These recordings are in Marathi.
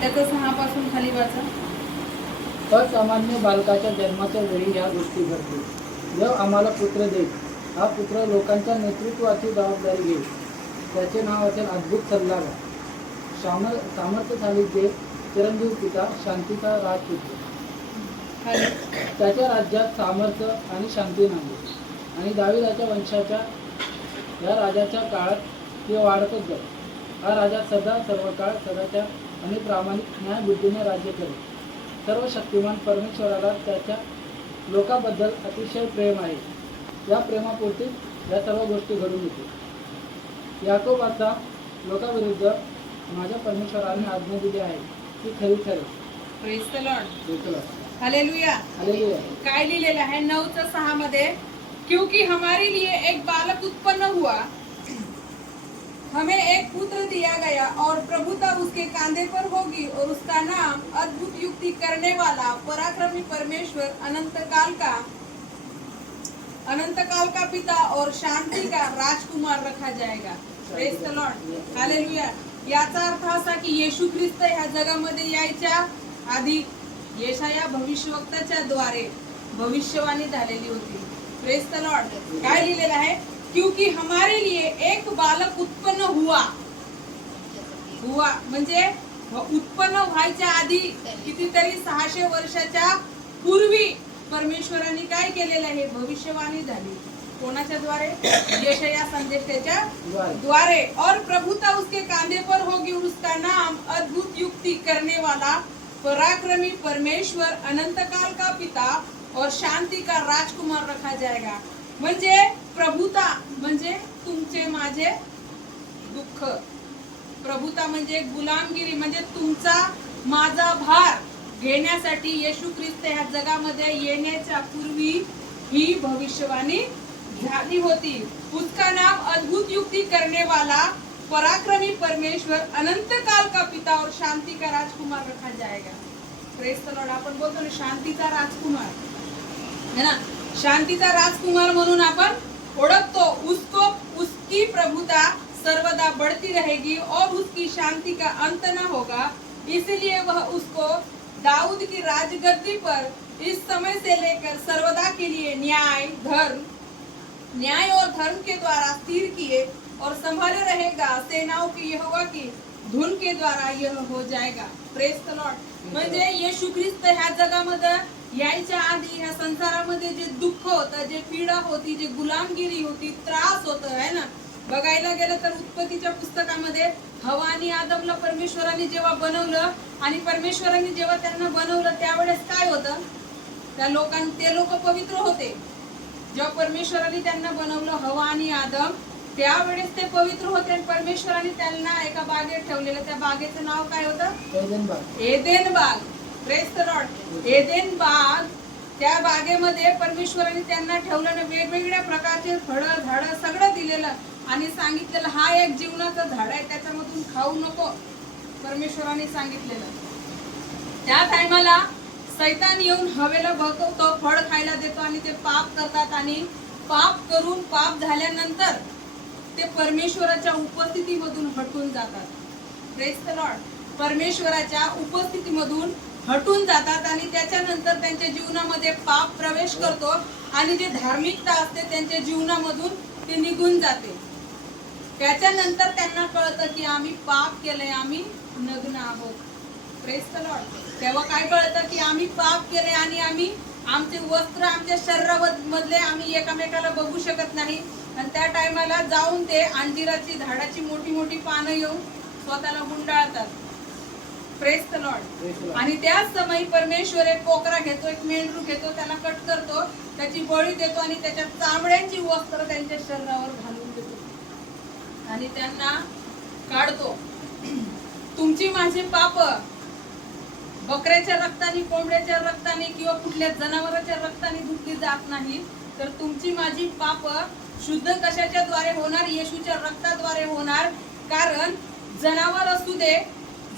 त्याचं 6 पासून खाली वाचा. असामान्य बालकाच्या जन्माच्या वेळी ह्या गोष्टी घडतील. देव आम्हाला पुत्र देईल. हा पुत्र लोकांच्या नेतृत्वाची जबाबदारी घेईल. त्याचे नाव असेल अद्भुत सल्लागार, सामर्थ्यशाली देव, चिरंजीव पिता, शांतीचा राजपुत्र. त्याच्या राज्यात सामर्थ्य आणि शांती नांदेल आणि दाविदाच्या वंशाच्या या राजाच्या काळात ते वाढतच जाईल. हा राजा सदा सर्व काळ सदाच्या आणि प्रामाणिक न्यायबुद्धीने राज्य करेल. सर्व शक्तिमान परमेश्वराला त्याच्या लोकांबद्दल अतिशय प्रेम आहे. या प्रेमापोटी या सर्व गोष्टी घडून येतील. याकोबाचा लोकांविरुद्ध माझ्या परमेश्वराने आज्ञा दिली आहे ती खरी ठरेल. Praise the Lord. Praise the Lord. Hallelujah. Hallelujah. काय लिहिलेलं आहे 9:6 मध्ये? क्योंकि हमारे लिए एक बालक उत्पन्न हुआ, हमें एक पुत्र दिया गया और प्रभुता उसके कांधे पर होगी और उसका नाम अद्भुत युक्ति करने वाला, पराक्रमी परमेश्वर, अनंत काल का पिता और शांति का राजकुमार रखा जाएगा. Praise the Lord. हालेलुया. याचा अर्थ असा की येशू ख्रिस्त ह्या जगामध्ये यायच्या आधी येशाया भविष्यवक्त्याच्या द्वारे भविष्यवाणी झालेली होती. Praise the Lord. काय लिहिलेलं आहे? क्योंकि हमारे लिए एक बालक उत्पन्न हुआ म्हणजे उत्पन्न व्हायच्या आधी कितीतरी 600 वर्षाच्या पूर्वी परमेश्वराने काय केलेलं आहे? भविष्यवाणी झाली. कोणाच्या द्वारे? यशाया संदेशाच्या द्वारे. और प्रभुता उसके कांधे पर होगी, उसका नाम अद्भुत युक्ति करने वाला, पराक्रमी परमेश्वर, अनंत काल का पिता और शांति का राजकुमार रखा जाएगा. म्हणजे प्रभुता म्हणजे तुमचे माझे दुःख. प्रभुता म्हणजे गुलामगिरी, म्हणजे तुमचा माझा भार घेण्यासाठी येशू ख्रिस्त ह्या जगामध्ये येण्याच्या पूर्वी ही भविष्यवाणी झाली होती. उसका नाम अद्भुत युक्ति करने वाला, पराक्रमी परमेश्वर, अनंत काल का पिता और शांति का राजकुमार रखा जाएगा. Praise the Lord. आपण बोलतो ना शांतीचा राजकुमार है ना, शांतीचा राजकुमार म्हणून आपण ओळखतो. उसकी प्रभुता सर्वदा बढ़ती रहेगी और उसकी शांति का अंत न होगा. इसलिए वह उसको दाऊद की राजगद्दी पर इस समय से लेकर सर्वदा के लिए न्याय और धर्म के द्वारा स्थिर किए और संभाले रहेगा. सेनाओं की यहोवा की धुन के द्वारा यह हो जाएगा. Praise the Lord. म्हणजे येशू ख्रिस्त ह्या जगामध्ये यायच्या आधी ह्या संसारामध्ये जे दुःख होतं, जे पीडा होती, जे गुलामगिरी होती, त्रास होत आहे ना. बघायला गेलं तर उत्पत्तीच्या पुस्तकामध्ये हवा आणि आदमला परमेश्वराने जेव्हा बनवलं आणि परमेश्वराने जेव्हा त्यांना बनवलं त्यावेळेस काय होतं? ते लोक पवित्र होते. जेव्हा परमेश्वराने त्यांना बनवलं हवा आणि आदम, त्यावेळेस ते पवित्र होते आणि परमेश्वराने त्यांना एका बागेत ठेवलेलं. त्या बागेचं नाव काय होतं? एदेन बाग. Praise the Lord. एदेन बाग. त्या बागेमध्ये परमेश्वराने त्यांना ठेवलं, वेगवेगळ्या प्रकारचे फळं झाडं सगळं दिलेलं आणि सांगितलेलं हा एक जीवनाचं झाड आहे, त्याच्यामधून खाऊ नको परमेश्वराने सांगितलेलं. त्या टायमाला सैतान येऊन हवेला भरकवतो, फळ खायला देतो आणि ते पाप करतात आणि पाप करून पाप झाल्यानंतर ते परमेश्वराच्या उपस्थितीमधून हटून जातात. Praise the Lord. परमेश्वराच्या उपस्थितीमधून हटून जातात आणि त्याच्यानंतर त्यांच्या जीवनामध्ये पाप प्रवेश करतो आणि जे धार्मिकता असते त्यांच्या जीवनामधून ते निघून जाते. त्याच्यानंतर त्यांना कळतं की आम्ही पाप केलंय, आम्ही नग्न आहोत. Praise the Lord. तेव्हा काय कळतं की आम्ही पाप केले आणि आम्ही आमचे वस्त्र आमच्या शरीरामधले आम्ही एकमेकाला बघू शकत नाही. आणि त्या टायमाला जाऊन ते अंजिराची झाडाची मोठी मोठी पानं येऊन स्वतःला गुंडाळतात. Praise the Lord. आणि त्याच समयी परमेश्वर एक कोकरा घेतो, एक मेंढरू घेतो, त्याला कट करतो, त्याची बळी देतो आणि त्याच्या चामड्याची वस्त्र त्यांच्या शरीरावर घालून देतो आणि त्यांना काढतो. तुमची माझी पाप बकऱ्याच्या रक्ताने, कोंबड्याच्या रक्ताने किंवा कुठल्या जनावराच्या रक्ताने धुतली जात नाही, तर तुमची माझी पाप शुद्ध कशाच्या द्वारे होणार? येशूच्या रक्ताद्वारे होणार. कारण जनावर असू दे,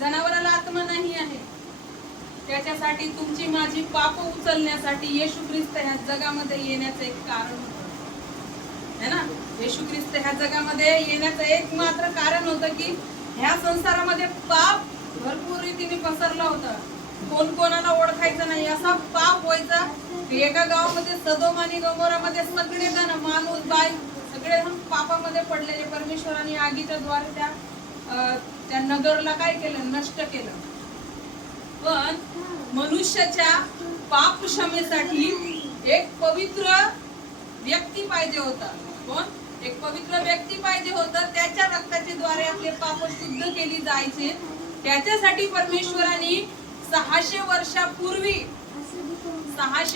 जनावराला आत्मा नाही आहे, त्याच्यासाठी तुमची माझी पाप उचलण्यासाठी येशू ख्रिस्त ह्या जगामध्ये येण्याचं एक कारण होतं है ना. येशू ख्रिस्त ह्या जगामध्ये येण्याचं एक मात्र कारण होतं की ह्या संसारामध्ये पाप भरपूर रीतीने पसरला होता. कोण कोणाला ओळखायचं नाही असा पाप व्हायचा. एका गावामध्ये सदोम आणि गमोरामध्ये सगळेजण माणूस बाई सगळेजण पापामध्ये पडलेले. परमेश्वराने आगीच्या द्वारे त्या नगरला काय केलं, नष्ट केलं. पण मनुष्याच्या पाप क्षमेसाठी एक पवित्र व्यक्ती पाहिजे होता. कोण? एक पवित्र व्यक्ती पाहिजे होता. त्याच्या रक्ताच्या द्वारे आपले पाप शुद्ध केली जायचे. त्याच्यासाठी परमेश्वराने 600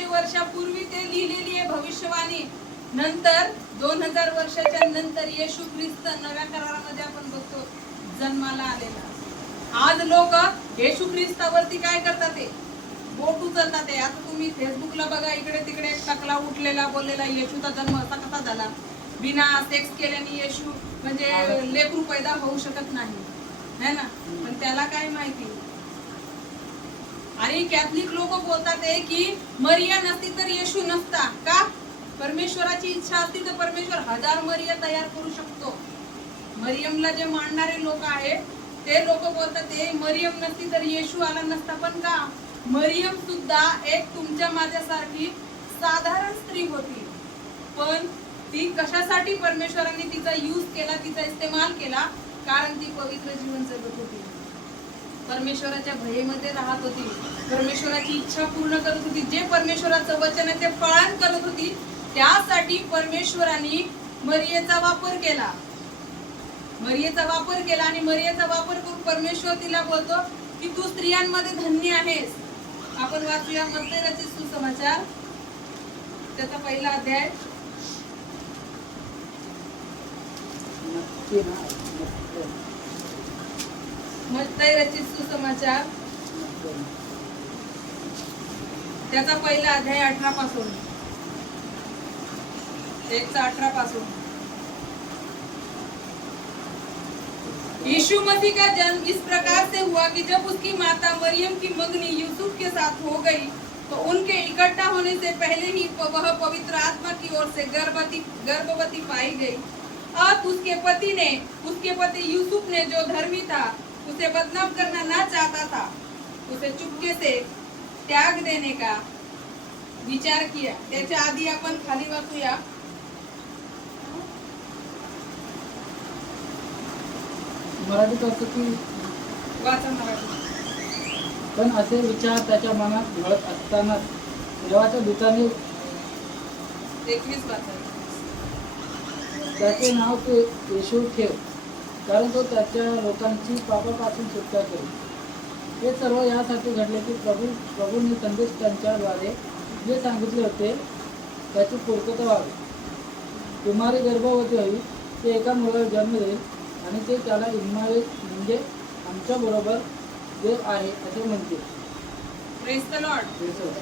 वर्षापूर्वी ते लिहिलेली आहे भविष्यवाणी. नंतर 2000 वर्षाच्या नंतर येशू ख्रिस्त नव्या करारामध्ये आपण बघतो जन्माला आलेला. आज लोक येशू ख्रिस्तावरती काय करतात, ते बोट उचलतात. आता तुम्ही फेसबुकला बघा, इकडे तिकडे टकला उठलेला बोललेला येशूचा जन्म असा कसा झाला, बिना सेक्स केल्याने येशू म्हणजे लेकरू पैदा होऊ शकत नाही, है ना. पण त्याला काय माहिती. आणि कॅथलिक लोक बोलतात की मरिया नसती तर येशू नसता. का? परमेश्वराची इच्छा असती तर परमेश्वर 1000 मरिया तयार करू शकतो. मरियमला जे मानणारे लोक आहेत ते लोक बोलतात मरियम नसती तर येशू आला नसता. पण का? मरियम सुद्धा एक तुमच्या माझ्यासारखी साधारण स्त्री होती. पण ती कशासाठी परमेश्वराने तिचा यूज केला, तिचा इस्तेमाल केला? कारण ती पवित्र जीवन जगत होती, परमेश्वराच्या भयेमध्ये राहत होती, परमेश्वराची इच्छा पूर्ण करत होती, जे परमेश्वराचं वचन आहे ते पालन करत होती. त्यासाठी परमेश्वराने मरियेचा वापर केला आणि मरियेचा वापर करून परमेश्वर तिला बोलतो की तू स्त्रियांमध्ये धन्य आहेस. आपण वाचूया मत्ती रचित सुसमाचार त्याचा पहिला अध्याय. मत्ती रचित सुसमाचार त्याचा पहिला अध्याय 18 पासून 1:18 पासून. यीशु मसीह का जन्म इस प्रकार से हुआ कि जब उसकी माता मरियम की मंगनी यूसुफ के साथ हो गई तो उनके इकट्ठा होने से पहले ही वह पवित्र आत्मा की ओर से गर्भवती पाई गई. अब उसके पति यूसुफ ने जो धर्मी था उसे बदनाम करना ना चाहता था, उसे चुपके से त्याग देने का विचार किया. त्याच्या आधी आपण खाली वाचूया. मराठीत असं की वाचा मराठी. पण असे विचार त्याच्या मनात घडत असतानाच देवाच्या दूताने 21 वाचा. त्याचे नाव ते येशू ठेव, कारण तो त्याच्या लोकांची पापापासून सुटका करेल. हे सर्व यासाठी घडले की प्रभूंनी संदेश त्यांच्याद्वारे जे सांगितले होते त्याची पूर्तता व्हावी. कुमारी गर्भवती होईल, ते एका मुलाला जन्म देईल आणि ते त्याला इम्मानुएल म्हणजे आमच्या बरोबर देव आहे असे म्हणतील. Praise the Lord.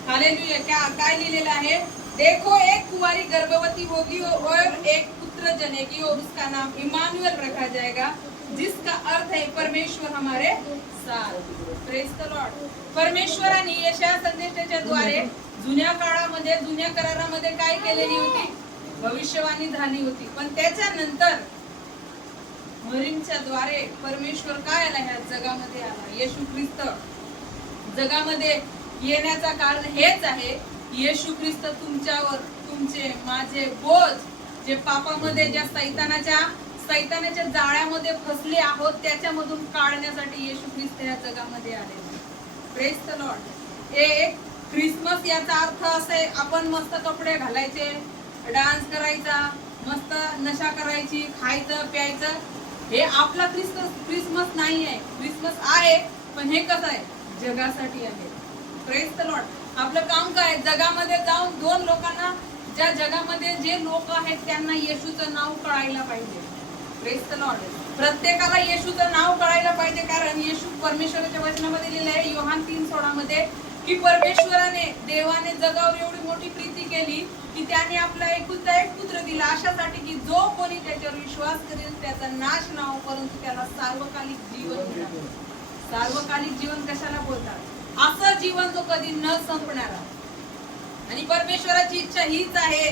हालेलुया. काय लिहिलेलं आहे? देखो एक कुंवारी गर्भवती होगी और एक पुत्र जनेगी और उसका नाम इम्मानुएल रखा जाएगा, जिसका अर्थ है परमेश्वर हमारे साथ. Praise the Lord. परमेश्वराने यशाया संदेशाच्या द्वारे जुन्या काळामध्ये जुन्या करारामध्ये काय केलेली होती? भविष्यवाणी झाली होती. पण त्याच्यानंतर मरियमच्या द्वारे परमेश्वर काय आला, ह्या जगामध्ये आला. येशू ख्रिस्त जगामध्ये येण्याचं कारण हेच आहे. येशू ख्रिस्त तुमच्यावर तुमचे माझे बोझ जे पापामध्ये ज्या सैतानाच्या जाळ्यामध्ये फसले आहोत त्याच्यामधून काढण्यासाठी येशू ख्रिस्त या जगामध्ये आले. Praise the Lord. एक ख्रिसमस याचा अर्थ असे आपण मस्त कपडे घालायचे, डान्स करायचा, मस्त नशा करायची, खायचं प्यायचं. हे आपला क्रिसमस नाही आहे. क्रिसमस आहे पण हे कसं आहे? जगासाठी आहे. Praise the Lord. आपलं काम काय? जगामध्ये जाऊन 2 लोकांना, ज्या जगामध्ये जे लोक आहेत त्यांना येशूचं नाव कळायला पाहिजे. Praise the Lord. प्रत्येकाला येशूचं नाव कळायला पाहिजे, कारण येशू परमेश्वराच्या वचनामध्ये लिहिलं आहे योहान 3:16 मध्ये की परमेश्वराने देवाने जगावर एवढी मोठी प्रीती केली की त्याने आपला एकुलता एक पुत्र दिला, अशासाठी की जो कोणी त्याच्यावर विश्वास करेल त्याचा नाश न हो, परंतु त्याला सार्वकालिक जीवन मिळावे. सार्वकालिक जीवन कशाला बोलतात? असं जीवन जो कधी न संपणारा. आणि परमेश्वराची इच्छा हीच आहे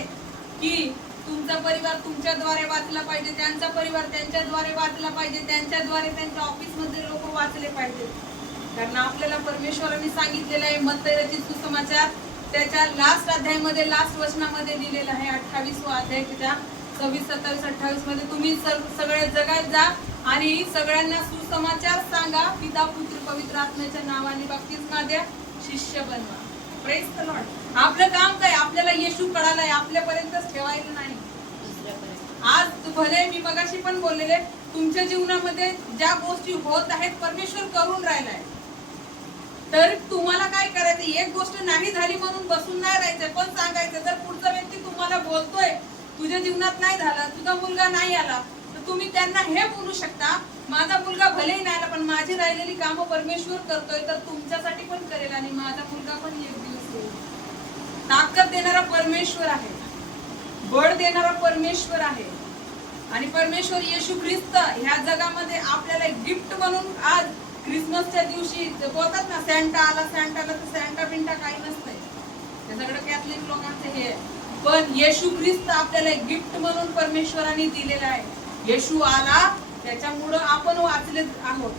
की तुमचा परिवार तुमच्याद्वारे वाचला पाहिजे, त्यांचा परिवार त्यांच्याद्वारे वाचला पाहिजे, त्यांच्याद्वारे त्यांच्या ऑफिस मध्ये लोक वाचले पाहिजे. कारण आपल्याला परमेश्वरांनी सांगितलेलं आहे मत्ती रचित सुसमाचार त्याच्या लास्ट अध्यायामध्ये लास्ट वचनामध्ये लिहिलेलं आहे 28वा अध्याय त्याच्या 26, 27, 28 मध्ये तुम्ही सगळे जगात जा आणि सगळ्यांना सुसमाचार सांगा, पिता पुत्र पवित्र आत्म्याच्या नावाने बप्तिस्मा द्या, शिष्य बनवा. Praise the Lord. आपलं काम काय? आपल्याला येशू कळालाय, आपल्यापर्यंतच ठेवायला नाही. आज भले मी मगाशी पण बोललेले तुमच्या जीवनामध्ये ज्या गोष्टी होत आहेत परमेश्वर करून राहिलाय, तर तुम्हाला काय करायचं? एक गोष्ट नाही झाली म्हणून बसून नाही राहायचं, पण सांगायचं. जर पुढचा व्यक्ती तुम्हाला बोलतोय तुझ्या जीवनात नाही झाला, तुझा मुलगा नाही आला, तर तुम्ही त्यांना हे बोलू शकता माझा मुलगा भलेही नाही आला पण माझी राहिलेली कामं परमेश्वर करतोय, तर तुमच्यासाठी पण करेल आणि माझा मुलगा पण एक दिवस येईल. ताकद देणारा परमेश्वर आहे, बळ देणारा परमेश्वर आहे. आणि परमेश्वर येशू ख्रिस्त ह्या जगामध्ये आपल्याला गिफ्ट म्हणून आज क्रिसमसच्या दिवशी बोलतात ना सॅन्टा आला, सॅन्टाला तर सॅन्टा बिंटा काही नसतंय, ते सगळं कॅथलिक लोकांचं हे. पण येशू ख्रिस्त आपल्याला एक गिफ्ट म्हणून परमेश्वराने दिलेला आहे. येशू आला त्याच्यामुळं आपण वाचले आहोत.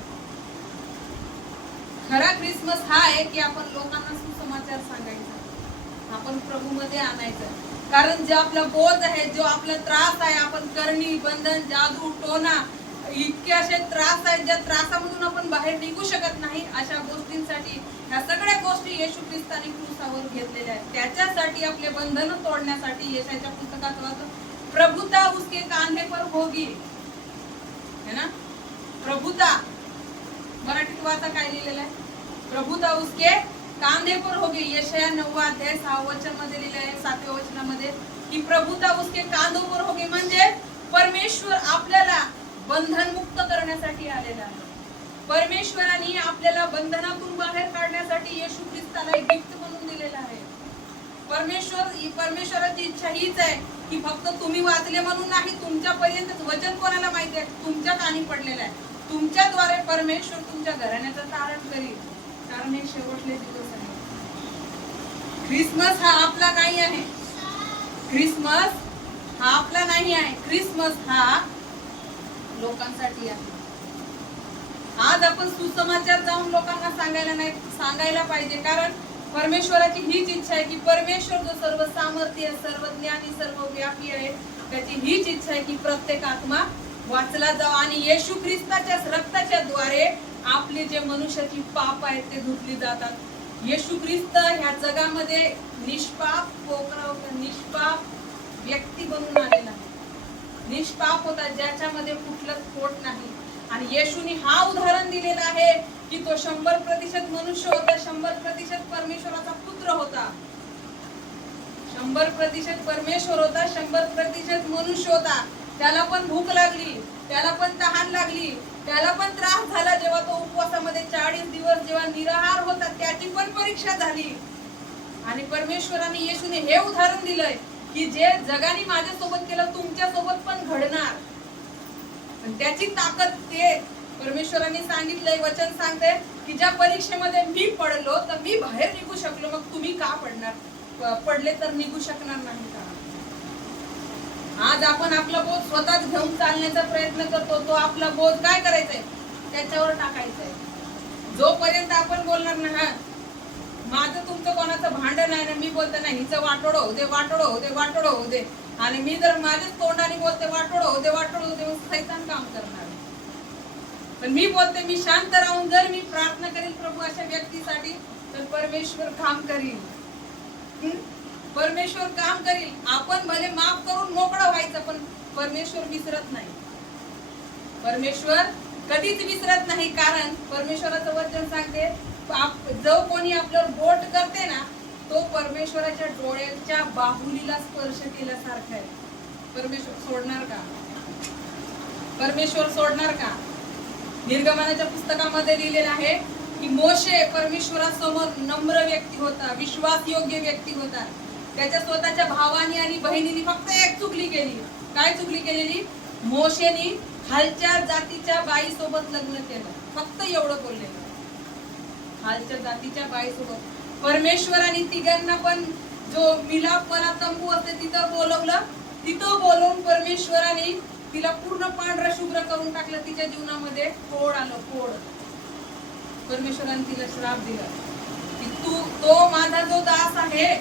खरा क्रिसमस हा आहे की आपण लोकांना सुसमाचार सांगायचा, आपण प्रभू मध्ये आणायचं. कारण जे आपला बोध आहे, जो आपला त्रास आहे, आपण करणी, बंधन, जादू, टोना, इतके असे त्रास आहेत ज्या त्रासामधून आपण बाहेर निघू शकत नाही, अशा गोष्टींसाठी ह्या सगळ्या गोष्टी येशू ख्रिस्ताने क्रूसावर घेतलेल्या आहेत. त्याच्यासाठी आपले बंधन तोडण्यासाठी यशाच्या पुस्तकात वाचतो प्रभुता उसके कांधे पर होगी, है ना? प्रभुता मराठीत वाचा काय लिहिलेलं आहे? प्रभुता उसके कांधे पर होगी. यशाया 9 अध्याय 6 वचन मध्ये लिहिलं आहे 7व्या वचनामध्ये की प्रभुता उसके कांधों पर होगी. म्हणजे परमेश्वर आपल्याला बंधन मुक्त करण्यासाठी आलेला आहे. परमेश्वराने आपल्याला बंधनातून बाहेर काढण्यासाठी येशू ख्रिस्ताला एक गिफ्ट म्हणून दिलेला आहे. परमेश्वराची इच्छा हीच आहे की फक्त तुम्ही वाचले म्हणून नाही, तुमच्यापर्यंत वचन कोणाला माहिती आहे? तुमच्या कानी पडलेलं आहे. तुमच्याद्वारे परमेश्वर तुमच्या घराण्याचं तारण करील, कारण हे शेवटले दिवस आहे. क्रिसमस हा आपला नाही आहे, क्रिसमस हा आपला नाही आहे, क्रिसमस हा लोकांसाठी आहे. आज आपण सुसमाचार जाऊन लोकांना सांगायला पाहिजे, कारण परमेश्वराची हीच इच्छा आहे की परमेश्वर जो सर्व सामर्थ्य, सर्व ज्ञानी, सर्व व्यापी आहे, त्याची हीच इच्छा आहे की प्रत्येक आत्मा वाचला जावा आणि येशू ख्रिस्ताच्या रक्ताच्या द्वारे आपले जे मनुष्याची पाप आहेत ते धुतली जातात. येशू ख्रिस्त ह्या जगामध्ये निष्पाप पोकरा होता, निष्पाप व्यक्ती बनून आलेला आहे, निष्पाप होता, ज्याच्यामध्ये कुठलंच खोट नाही. आणि येशूने हा उदाहरण दिलेला आहे की तो 100% मनुष्य होता, 100% परमेश्वराचा पुत्र होता, 100% परमेश्वर होता, 100% मनुष्य होता. त्याला पण भूक लागली, त्याला पण तहान लागली, त्याला पण त्रास झाला. जेव्हा तो उपवासामध्ये 40 दिवस जेव्हा निराहार होता, त्याची पण परीक्षा झाली. आणि परमेश्वराने येशूने हे उदाहरण दिलंय की जे जगाने माझ्यासोबत केलं तुमच्या सोबत पण घडणार. आणि त्याची ताकद ते परमेश्वराने सांगितलंय, वचन सांगते की ज्या परीक्षेमध्ये मी पडलो तर मी बाहेर निघू शकलो, मग तुम्ही का पडले तर निघू शकणार नाही का? आज आपण आपला बोध स्वतःच घेऊन चालण्याचा प्रयत्न करतो. तो आपला बोध काय करायचंय? त्याच्यावर टाकायचंय. जोपर्यंत आपण बोलणार ना हा माझं तुमचं कोणाचं भांडण आहे ना, मी बोलते नाही हिचं वाटोडं होऊ दे, वाटोडं होऊ दे, वाटोडं होऊ दे, आणि मी जर माझ्याच तोंडाने बोलते वाटोडं होऊ दे, वाटोडं होऊ दे, मग सैतान काम करणार. पण मी बोलते मी शांत राहून जर मी प्रार्थना करेल प्रभू अशा व्यक्तीसाठी, तर परमेश्वर काम करील, परमेश्वर काम करील. आपण भले माफ करून मोकळं व्हायचं, पण परमेश्वर विसरत नाही, परमेश्वर कधीच विसरत नाही. कारण परमेश्वराचं वचन सांगते जो कोणी आपल्यावर बोट करते ना, तो परमेश्वराच्या डोळ्याच्या बाहुलीला स्पर्श केल्यासारखा आहे. परमेश्वर सोडणार का? परमेश्वर सोडणार का? निर्गमनाच्या पुस्तकामध्ये लिहिलेलं आहे की मोशे परमेश्वरासमोर नम्र व्यक्ती होता, विश्वासयोग्य व्यक्ती होता. त्याच्या स्वतःच्या भावानी आणि बहिणीने फक्त एक चुकली केली. काय चुकली केलेली? मोशेनी खालच्या जातीच्या बाईसोबत लग्न केलं, फक्त एवढं बोललेलं, खालच्या जातीच्या बाईसोबत. परमेश्वराने तिघांना पण जो मिलापणा तंबू असते तिथं बोलवलं तिथं बोलवून परमेश्वराने तिला पूर्ण पांढरा शुभ्र करून टाकलं. तिच्या जीवनामध्ये फोड आलं, फोड. परमेश्वराने तिला श्राप दिला की तो माझा जो दास आहे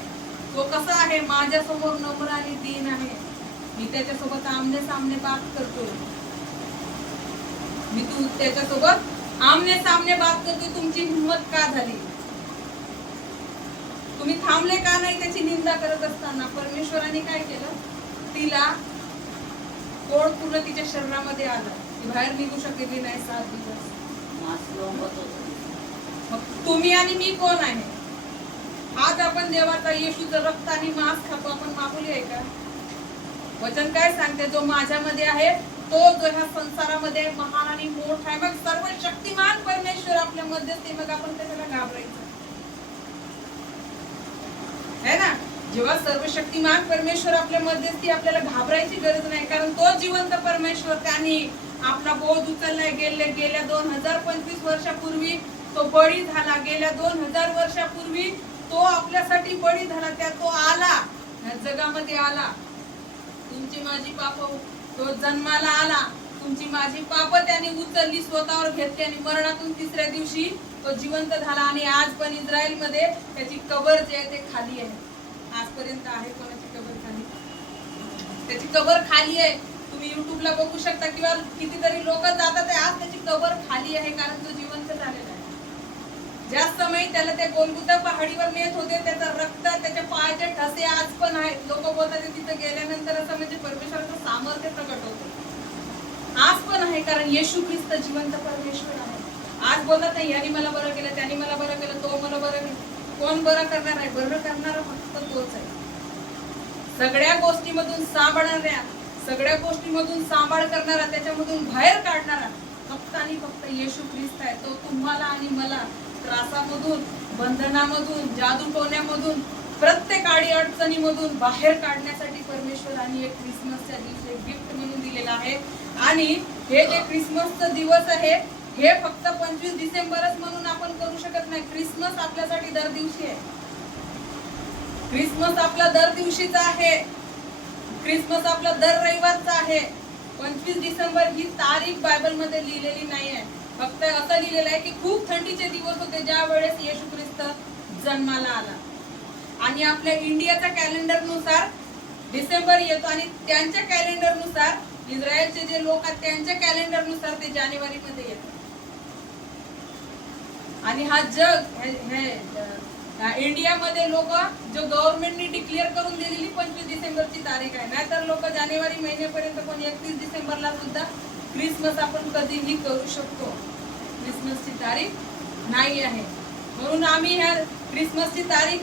तो कसा आहे, माझ्या समोर नम्र आणि दीन आहे. मी त्याच्यासोबत आमने सामने बात करतोय. मी त्याच्यासोबत आमने सामने बात करतोय. तुमची हिंमत का झाली? तुम्ही थांबले का नाही त्याची निंदा करत असताना? परमेश्वराने काय केलं, तिला कोड पूर्ण तिच्या शरीरामध्ये आलं. ती बाहेर निघू शकली नाही 7 दिवस. मग तुम्ही आणि मी कोण आहे? आज आपण देवाचा येशूचं रक्त आणि मांस खातो, आपण मामूली आहे का? वचन काय सांगते, जो माझ्यामध्ये आहे तो जो ह्या संसारामध्ये महान आणि मोठा आहे. मग सर्व शक्तिमान परमेश्वर आपल्या मध्यस्थी, मग आपण त्याला घाबरायचं है ना? जेव्हा सर्व शक्तिमान परमेश्वर आपल्या मध्यस्थी, आपल्याला घाबरायची गरज नाही, कारण तो जिवंत परमेश्वर. त्यांनी आपला बोध उचललाय. गेल्या 2025 वर्षापूर्वी तो बळी झाला. गेल्या 2000 वर्षापूर्वी तो आपल्यासाठी बळी झाला. त्या तो आला, या जगामध्ये आला. तुमची माझी पाप तो जन्माला आला. तुमची माझी पाप त्याने उचलली, स्वतःवर घेतली आणि मरणातून 3ऱ्या दिवशी तो जिवंत झाला. आणि आज पण इस्रायल मध्ये त्याची कबर जे आहे ते खाली आहे. आजपर्यंत आहे कोणाची कबर खाली? त्याची कबर खाली आहे. तुम्ही युट्यूबला बघू शकता किंवा कितीतरी लोक जातात, आज त्याची कबर खाली आहे, कारण तो जिवंत झालेला आहे. ज्या समय त्याला त्या गोलगुता पहाडीवर नेत होते, त्याचं रक्त, त्याच्या पायाचे ठसे आज पण आहेत. लोक बोलतात तिथे गेल्यानंतर असं म्हणजे परमेश्वराचं सामर्थ्य प्रकट होतं. आज पण आहे, कारण येशू ख्रिस्त जिवंत परमेश्वर आहे. आज बोलत नाही याने मला बरं केलं, त्याने मला बरं केलं, तो मला बरं केलं. कोण बरं करणार आहे? बरं करणारा फक्त तोच आहे. सगळ्या गोष्टीमधून सांभाळणाऱ्या, सगळ्या गोष्टीमधून सांभाळ करणारा, त्याच्यामधून बाहेर काढणारा फक्त आणि फक्त येशू ख्रिस्त आहे. तो तुम्हाला आणि मला त्रासामधून, बंधनामधून, जादू टोण्यामधून, प्रत्येक अडी अडचणीमधून बाहेर काढण्यासाठी परमेश्वराने एक क्रिसमसच्या दिवशी एक गिफ्ट म्हणून दिलेला आहे. आणि हे जे क्रिसमसचा दिवस आहे हे फक्त 25 डिसेंबरच म्हणून आपण करू शकत नाही. क्रिसमस आपल्यासाठी दर दिवशी आहे. क्रिसमस आपला दर दिवशीचा आहे. क्रिसमस आपला दर रविवारचा आहे. 25 डिसेंबर ही तारीख बायबल मध्ये लिहिलेली नाही आहे. फक्त असं लिहिलेलं आहे की खूप थंडीचे दिवस होते ज्या वेळेस येशू ख्रिस्त जन्माला आला. आणि आपल्या इंडियाच्या कॅलेंडर नुसार डिसेंबर येतो आणि त्यांच्या कॅलेंडर नुसार, इस्रायलचे जे लोक आहेत त्यांच्या कॅलेंडर नुसार ते जानेवारी मध्ये येतात. आणि हा इंडियामध्ये लोक जो गव्हर्नमेंटने डिक्लेअर करून दिलेली 25 डिसेंबरची तारीख आहे. नाहीतर लोक जानेवारी महिन्यापर्यंत, कोणी 31 डिसेंबरला सुद्धा क्रिसमस आपण कधीही करू शकतो. क्रिसमसची तारीख नाही आहे. म्हणून आम्ही ह्या क्रिसमसची तारीख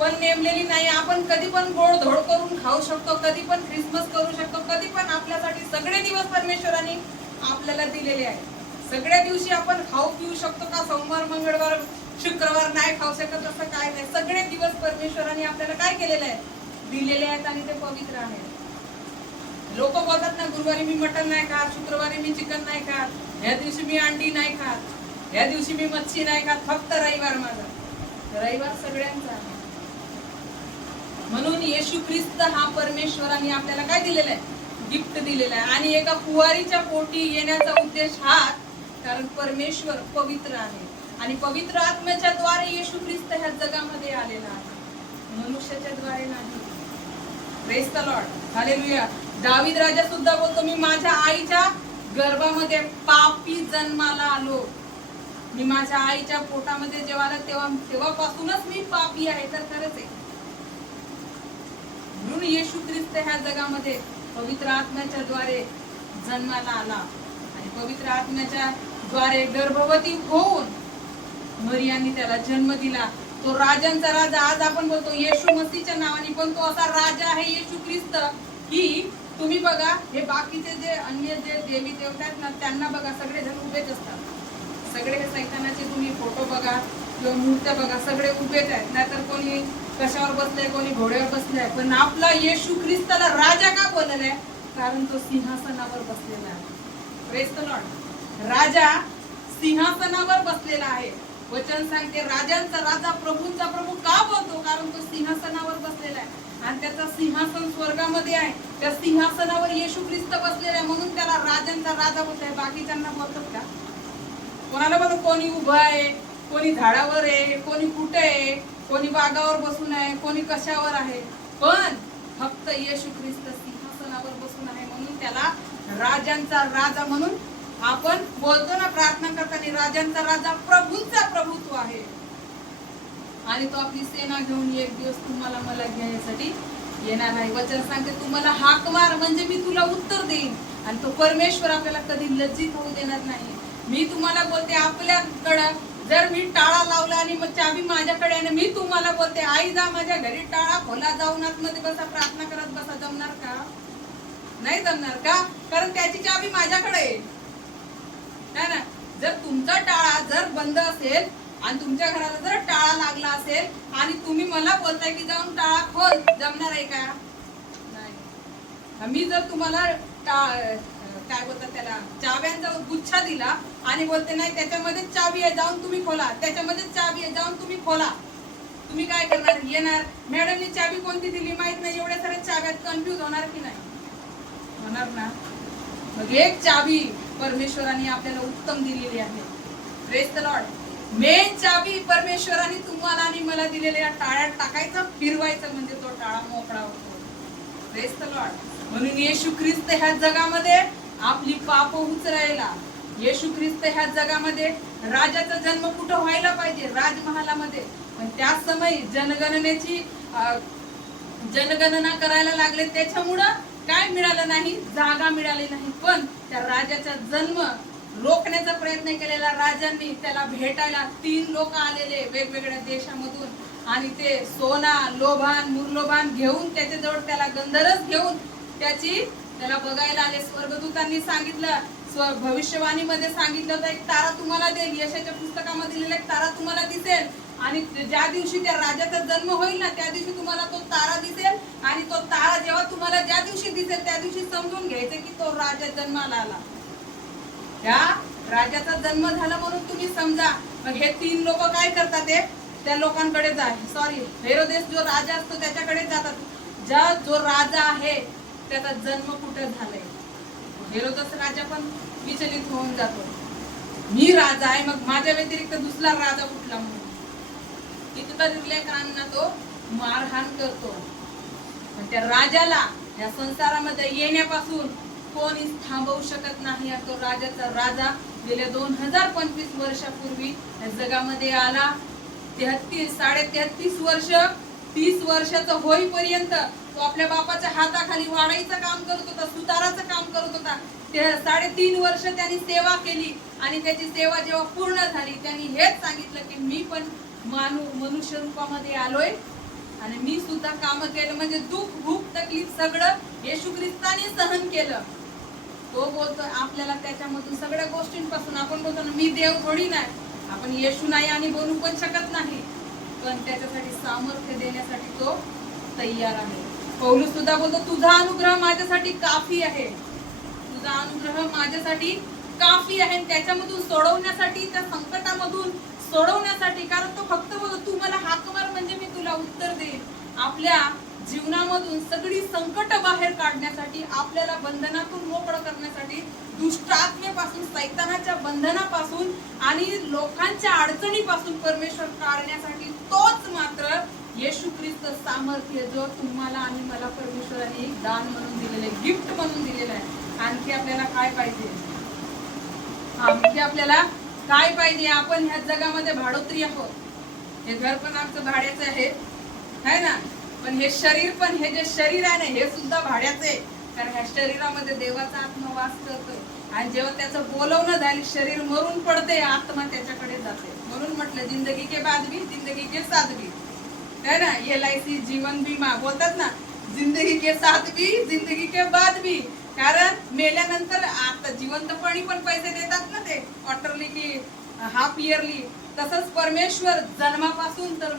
पण नेमलेली नाही. आपण कधी पण गोड धोड करून खाऊ शकतो, कधी पण क्रिसमस करू शकतो, कधी पण. आपल्यासाठी सगळे दिवस परमेश्वराने आपल्याला दिलेले आहेत. सगळ्या दिवशी आपण खाऊ पिऊ शकतो का? सोमवार, मंगळवार, शुक्रवार नाही खाऊ शकत असं काय नाही. सगळे दिवस परमेश्वराने आपल्याला काय केलेले आहे? दिलेले आहेत आणि ते पवित्र आहेत. लोक बोलतात ना, गुरुवारी मी मटण नाही खात, शुक्रवारी मी चिकन नाही खात, ह्या दिवशी मी अंडी नाही खात, ह्या दिवशी मी मच्छी नाही खात, फक्त रविवार माझा. रविवार सगळ्यांचा आहे. म्हणून येशू ख्रिस्त हा परमेश्वराने आपल्याला काय दिलेला आहे? गिफ्ट दिलेला आहे. आणि एका कुवारीच्या पोटी येण्याचा उद्देश हा, कारण परमेश्वर पवित्र आहे आणि पवित्र आत्म्याच्या द्वारे येशू ख्रिस्त ह्या जगामध्ये आलेला आहे, मनुष्याच्या द्वारे नाही. Praise the Lord, hallelujah. दावीद राजा सुद्धा बोलतो, मी माझ्या आईच्या गर्भामध्ये पापी जन्माला आलो. मी माझ्या आईच्या पोटामध्ये जेव्हा आला तेव्हापासूनच मी पापी आहे. तर खरंच आहे. म्हणून येशू ख्रिस्त ह्या जगामध्ये पवित्र आत्म्याच्या द्वारे जन्माला आला आणि पवित्र आत्म्याच्या द्वारे गर्भवती होऊन मरियाने त्याला जन्म दिला. तो राजांचा राजा. आज आपण बोलतो येशू मसीहच्या नावाने, पण तो असा राजा आहे येशू ख्रिस्त की तुम्ही बघा, हे बाकीचे जे अन्य जे देवी देवता आहेत ना, त्यांना बघा, सगळे जण उभेच असतात. सगळे हे सैतानाचे तुम्ही फोटो बघा किंवा मूर्त्या बघा, सगळे उभेच आहेत. नाहीतर कोणी कशावर बसलंय, कोणी घोड्यावर बसलाय. पण आपला येशू ख्रिस्ताला राजा का बोललाय? कारण तो सिंहासनावर बसलेला आहे. Praise the Lord. राजा सिंहासनावर बसलेला आहे. वचन सांगते राजांचा राजा प्रभूंचा प्रभू का बोलतो? कारण तो सिंहासनावर बसलेला आहे आणि त्याचा सिंहासन स्वर्गामध्ये आहे. त्या सिंहासनावर येशू ख्रिस्त बसलेला आहे म्हणून त्याला राजांचा राजा बोलतोय. बाकीच्यांना बोलतात का? कोणाला बोलतो? कोणी उभं आहे, कोणी झाडावर आहे, कोणी कुठे आहे, कोणी बागावर बसून आहे, कोणी कशावर आहे, पण फक्त येशू ख्रिस्त सिंहासनावर बसून आहे म्हणून त्याला राजांचा राजा म्हणून आपण बोलतो ना प्रार्थना करताना. राजांचा राजा प्रभूंचा प्रभुत्व आहे आणि तो आपली सेना घेऊन एक दिवस तुम्हाला मला घ्यायसाठी येणार आहे. वचन सांगते तुम्हाला हाक मार म्हणजे मी तुला उत्तर देईन. आणि तो परमेश्वर आपल्याला कधी लज्जित होऊ देणार नाही. मी तुम्हाला बोलते आपल्याकडं जर मी टाळा लावला आणि मग चाबी माझ्याकडे आणि मी तुम्हाला बोलते आई जा माझ्या घरी टाळा खोला, जाऊन आतमध्ये बसा प्रार्थना करत बसा, जमणार का? नाही जमणार का? कारण त्याची चाबी माझ्याकडे आहे ना. जर तुमचा टाळा जर बंद असेल आणि तुमच्या घराला जर टाळा लागला असेल आणि तुम्ही मला बोलताय की जाऊन टाळा खोल, जमणार आहे का? नाही. मी जर तुम्हाला काय बोलतात त्याला चाव्यांचा गुच्छा दिला आणि बोलते नाही त्याच्यामध्ये चावी आहे जाऊन तुम्ही खोला, त्याच्यामध्ये चावी आहे जाऊन तुम्ही खोला, तुम्ही काय करणार? येणार, मॅडमने चावी कोणती दिली माहित नाही, एवढ्या साऱ्या चाव्यात कन्फ्युज होणार की नाही? होणार ना. मग एक चावी परमेश्वराने आपल्याला उत्तम दिलेली आहे. Praise the Lord. मेन चावी परमेश्वराने तुम्हाला आणि मला दिलेल्या टाळ्यात टाकायचं, फिरवायचं म्हणजे तो टाळा मोकळा होतो. Praise the Lord. म्हणून येशू ख्रिस्त ह्या जगामध्ये आपली पाप उचलायला, येशू ख्रिस्त ह्या जगामध्ये राजाचा जन्म कुठं व्हायला पाहिजे? राजमहालामध्ये. पण त्या समयी जनगणना करायला लागले, त्याच्यामुळं काय मिळालं नाही? जागा मिळाली नाही. पण त्या राजाचा जन्म रोखण्याचा प्रयत्न केलेला राजांनी त्याला भेटायला 3 लोक आलेले वेगवेगळ्या देशामधून आणि ते सोना लोभान मुरलोभान घेऊन त्याच्याजवळ त्याला गंधरस घेऊन त्याला बघायला आले. स्वर्गदूतांनी सांगितलं, भविष्यवाणीमध्ये सांगितलं होतं एक तारा तुम्हाला देईल. यशाच्या पुस्तकामध्ये दिलेला एक तारा तुम्हाला दिसेल आणि ज्या दिवशी त्या राजाचा जन्म होईल ना त्या दिवशी तुम्हाला तो तारा दिसेल आणि तो तारा जेव्हा तुम्हाला ज्या दिवशी दिसेल त्या दिवशी समजून घ्यायचं की तो राजा जन्माला आला, त्या राजाचा जन्म झाला म्हणून तुम्ही समजा. मग हे 3 लोक काय करतात? ते त्या लोकांकडे हेरोदेस जो राजा असतो त्याच्याकडे जातात. जो राजा आहे त्याचा जन्म कुठे झालाय? हेरोदेस राजा पण विचलित होऊन जातो, मी राजा आहे मग माझ्या व्यतिरिक्त दुसरा राजा कुठला म्हणून. कितीतरी लेकरांना तो मारहाण करतो. त्या राजाला या संसारामध्ये येण्यापासून कोणीच थांबवू शकत नाही. तो राजाचा राजा गेल्या 2025 वर्षापूर्वी या जगामध्ये आला. 33 वर्ष 30 वर्षाचा होईपर्यंत तो आपल्या बापाच्या हाताखाली वाढायचं काम करत होता, सुताराचं काम करत होता. 3.5 वर्ष त्यांनी सेवा केली आणि त्याची सेवा जेव्हा पूर्ण झाली त्यांनी हेच सांगितलं की मी पण मनुष्य रूपामध्ये आलोय आणि मी सुद्धा काम केलं. म्हणजे दुःख भूक तकलीफ सगळं येशू ख्रिस्ताने सहन केलं. तो बोलतो आपल्याला त्याच्यामधून सगळ्या गोष्टींपासून. आपण बोलतो ना मी देव थोडी नाही, आपण येशू नाही आणि बनू पण शकत नाही, पण त्याच्यासाठी सामर्थ्य देण्यासाठी तो तयार आहे. पौलुस सुद्धा बोलतो तुझा अनुग्रह माझ्यासाठी काफी आहे, तुझा अनुग्रह माझ्यासाठी काफी आहे. त्याच्यामधून सोडवण्यासाठी, त्या संकटामधून सोडवण्यासाठी, कारण तो फक्त बोलतो तू मला हाक मार म्हणजे मी तुला उत्तर देईन. आपल्या जीवनामधून सगळी संकट बाहेर काढण्यासाठी, आपल्याला बंधनातून मोकळं करण्यासाठी, दुष्ट आत्मेपासून, सैतानाच्या बंधनापासून आणि लोकांच्या अडचणीपासून परमेश्वर काढण्यासाठी तोच मात्र येशू ख्रिस्त सामर्थ्य जो तुम्हाला आणि मला परमेश्वराने दान म्हणून दिलेलं आहे, गिफ्ट म्हणून दिलेलं आहे. आणखी आपल्याला काय पाहिजे? आणखी आपल्याला काय पाहिजे? आपण ह्या जगामध्ये भाडोत्री आहोत. हे घर पण आमचं भाड्याचं आहे ना, पण हे शरीर पण, हे जे शरीर आहे ना हे सुद्धा भाड्याचं आहे. कारण ह्या शरीरामध्ये देवाचा आत्मा वास करतोय आणि जेव्हा त्याचं बोलवणं झाली शरीर मरून पडते, आत्मा त्याच्याकडे जाते. म्हणून म्हटलं जिंदगी के बाद भी जिंदगी के साथ भी, है ना. LIC जीवन बीमा बोलतात ना, जिंदगी के साथ भी जिंदगी के बाद भी. कारण मेल्यानंतर आता जिवंतपणी पण पैसे देतात ना ते, क्वार्टरली की हाफ इयरली. तसंच परमेश्वर जन्मापासून तर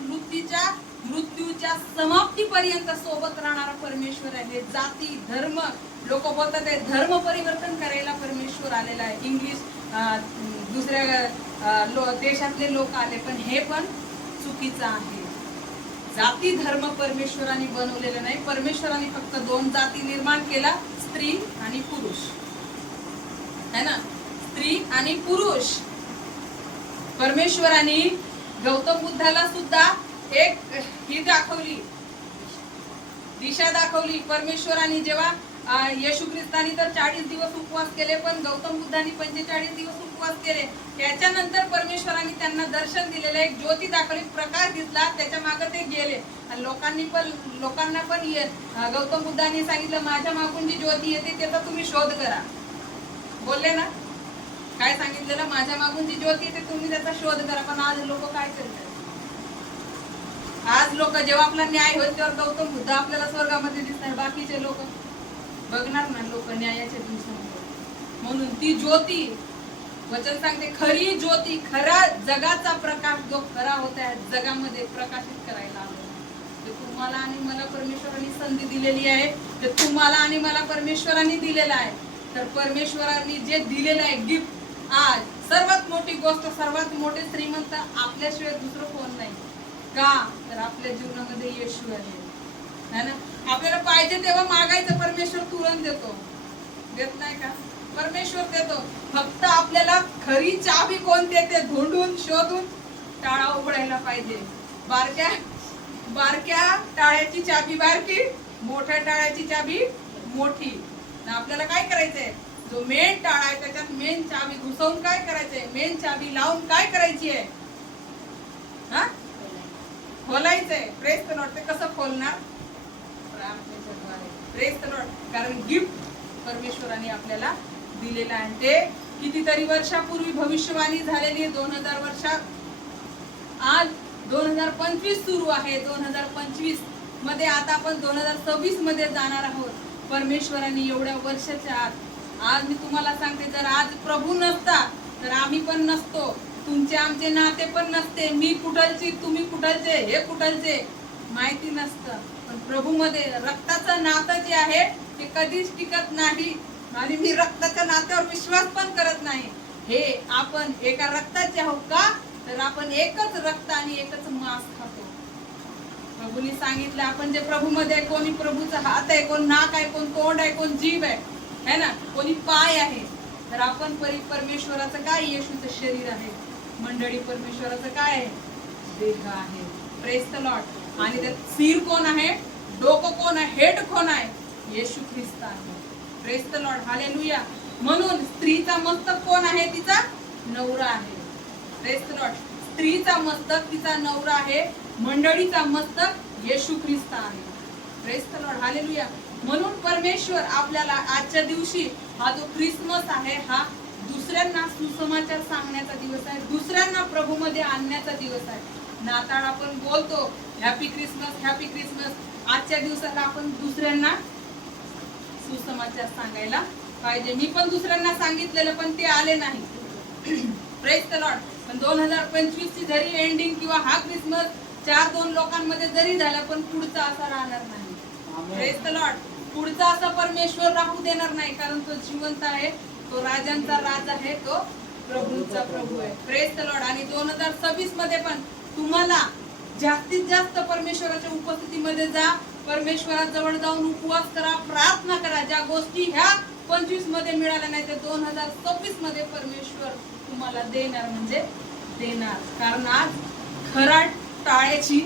मृत्यूच्या समाप्तीपर्यंत सोबत राहणारा परमेश्वर आहे. जाती धर्म, लोक बोलतात धर्म परिवर्तन करायला परमेश्वर आलेला आहे. इंग्लिश दुसऱ्या देशातले लोक आले, पण हे पण चुकीचं आहे. जाती धर्म परमेश्वराने बनवलेलं नाही. परमेश्वराने फक्त 2 जाती निर्माण केला, स्त्री आणि पुरुष, है ना. स्त्री आणि पुरुष. परमेश्वराने गौतम बुद्धाला सुद्धा एक ही दाखवली, दिशा दाखवली. परमेश्वराने जेव्हा येशू ख्रिस्तानी तर 40 दिवस उपवास केले, पण गौतम बुद्धांनी 45 दिवस उपवास केले. त्याच्यानंतर परमेश्वराने त्यांना दर्शन दिलेलं, एक ज्योती दाखवली, प्रकाश दिसला, त्याच्या मागे ते गेले. आणि लोकांना पण गौतम बुद्धांनी सांगितलं, माझ्या मागून जी ज्योती येते त्याचा तुम्ही शोध करा. बोलले ना, काय सांगितलेलं, माझ्या मागून जी ज्योती येते तुम्ही त्याचा शोध करा. पण आज लोक काय करतात? आज लोक जेव्हा आपला न्याय होईल तेव्हा गौतम बुद्ध आपल्याला स्वर्गामध्ये दिसणार, बाकीचे लोक बघणार ना लोक न्यायाच्या दिवसामध्ये. म्हणून ती ज्योती, वचन सांगते, खरी ज्योती, खरा जगाचा प्रकाश जो खरा होता जगामध्ये प्रकाशित करायला आलो. ते तुम्हाला आणि मला परमेश्वराने संधी दिलेली आहे, ते तुम्हाला आणि मला परमेश्वराने दिलेला आहे. तर परमेश्वराने जे दिलेलं आहे गिफ्ट, आज सर्वात मोठी गोष्ट, सर्वात मोठे श्रीमंत आपल्याशिवाय दुसरं कोण नाही. का तर आपल्या जीवनामध्ये येशू आहे, है ना. आपल्याला पाहिजे तेव्हा मागायचं, परमेश्वर तुरंत देतो. देत नाही का? परमेश्वर देतो. फक्त आपल्याला खरी चावी कोण देते, धुंडून शोधून टाळा उघडायला पाहिजे. बारक्या टाळ्याची चावी बारकी, मोठ्या टाळ्याची चावी मोठी. आपल्याला काय करायचंय, जो मेन टाळा आहे त्याच्यात मेन चावी घुसवून काय करायचंय, मेन चावी लावून काय करायची आहे, हा, खोलायचंय. Press the Lord. ते कसं खोलणार? प्रार्थनेच्या द्वारे. Press the Lord. कारण गिफ्ट परमेश्वराने आपल्याला दिलेलं आहे. ते कितीतरी वर्षापूर्वी भविष्यवाणी झालेली आहे. 2000 वर्षात, आज 2025 सुरू आहे. 2025 मध्ये आता आपण 2026 मध्ये जाणार आहोत. परमेश्वराने एवढ्या वर्षाच्या आत, आज मी तुम्हाला सांगते, जर आज प्रभू नसता तर आम्ही पण नसतो, तुमचे आमचे नाते पण नसते. मी कुठलची, तुम्ही कुठलचे, हे कुठलचे माहिती नसतं. पण प्रभू मध्ये रक्ताचं नातं जे आहे ते कधीच टिकत नाही. आणि मी रक्ताच्या नात्यावर विश्वास पण करत नाही. हे आपण एका रक्ताचे आहोत का, तर आपण एकच रक्त आणि एकच मांस खातो. प्रभूने सांगितलं, आपण जे प्रभू मध्ये आहे, कोणी प्रभूचा हात आहे, कोण नाक आहे, कोण तोंड आहे, कोण जीभ आहे, है ना, कोणी पाय आहे. तर आपण परमेश्वराचं काय, येशूचं शरीर आहे. मंडळी, परमेश्वराचं काय आहे, देह आहे. Press the Lord. आणि त्यात सिर कोण आहे, डोकं कोण आहे, हेड कोण आहे, येशू ख्रिस्त आहे. Press the Lord. हालेलुया. म्हणून स्त्रीचा मस्तक कोण आहे, तिचा नवरा आहे. Press the Lord. स्त्रीचा मस्तक तिचा नवरा आहे, मंडळीचा मस्तक येशू ख्रिस्त आहे. Press the Lord. हालेलुया. म्हणून परमेश्वर आपल्याला आजच्या दिवशी, हा जो ख्रिसमस आहे, हा दुसऱ्यांना सुसमाचार सांगण्याचा दिवस आहे, दुसऱ्यांना प्रभू मध्ये आणण्याचा दिवस आहे. नाताळ आपण बोलतो हॅपी क्रिसमस, हॅपी क्रिसमस. आजच्या दिवसाला आपण दुसऱ्यांना सुसमाचार सांगायला पाहिजे. मी पण दुसऱ्यांना सांगितलेलं, पण ते आले नाही. Praise the Lord. पण 2025 ची जरी एंडिंग किंवा हा क्रिसमस 4-2 लोकांमध्ये जरी झाला, पण पुढचा असा राहणार नाही. Praise the Lord. पुढचा असा परमेश्वर राहू देणार नाही, कारण तो जिवंत आहे, तो राजांचा राज आहे, तो प्रभूंचा प्रभू आहे. Praise the Lord. आणि 2026 मध्ये पण तुम्हाला जास्तीत जास्त परमेश्वराच्या उपस्थितीमध्ये जा, परमेश्वराजवळ जाऊन उपवास करा, प्रार्थना करा. ज्या गोष्टी ह्या 25 मध्ये मिळाल्या नाही, ते 2026 मध्ये परमेश्वर तुम्हाला देणार म्हणजे देणार. कारण आज खरा टाळ्याची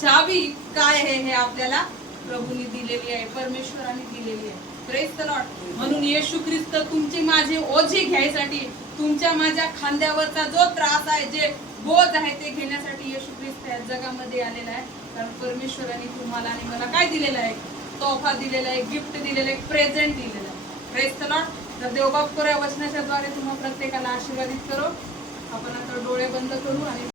चावी काय आहे हे आपल्याला प्रभूंनी दिलेली आहे, परमेश्वराने दिलेली आहे. Praise the Lord. म्हणून येशू ख्रिस्त तुमचे माझे ओझे घ्यायसाठी, तुमच्या माझ्या खांद्यावरचा जो त्रास आहे, जे बोझ आहे, ते घेण्यासाठी येशू ख्रिस्त या जगामध्ये आलेला आहे. कारण परमेश्वराने तुम्हाला आणि मला काय दिलेलं आहे, तोफा दिलेला आहे, गिफ्ट दिलेलं आहे, प्रेझेंट दिलेलं आहे. Praise the Lord. तर देवबाप या वचनाच्या द्वारे तुम्हा प्रत्येकाला आशीर्वादित करो. आपण आता डोळे बंद करू आणि